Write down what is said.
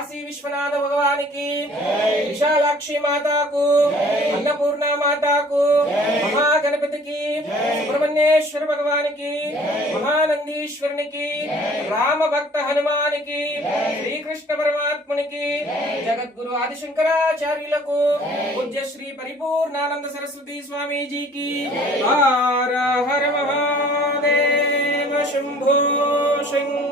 काशी विश्वनाथ भगवान की, विशालाक्षी माता को, अन्नपूर्णा माता को, महागणपति की, सुब्रह्मण्येश्वर भगवान की, महानंदीश्वर की, राम भक्त हनुमान की, श्री कृष्ण परमात्मा की, जगत गुरु आदि शंकराचार्य को, पूज्य श्री परिपूर्णानंद सरस्वती स्वामी जी की, हर हर महादेव शंभो शंकर।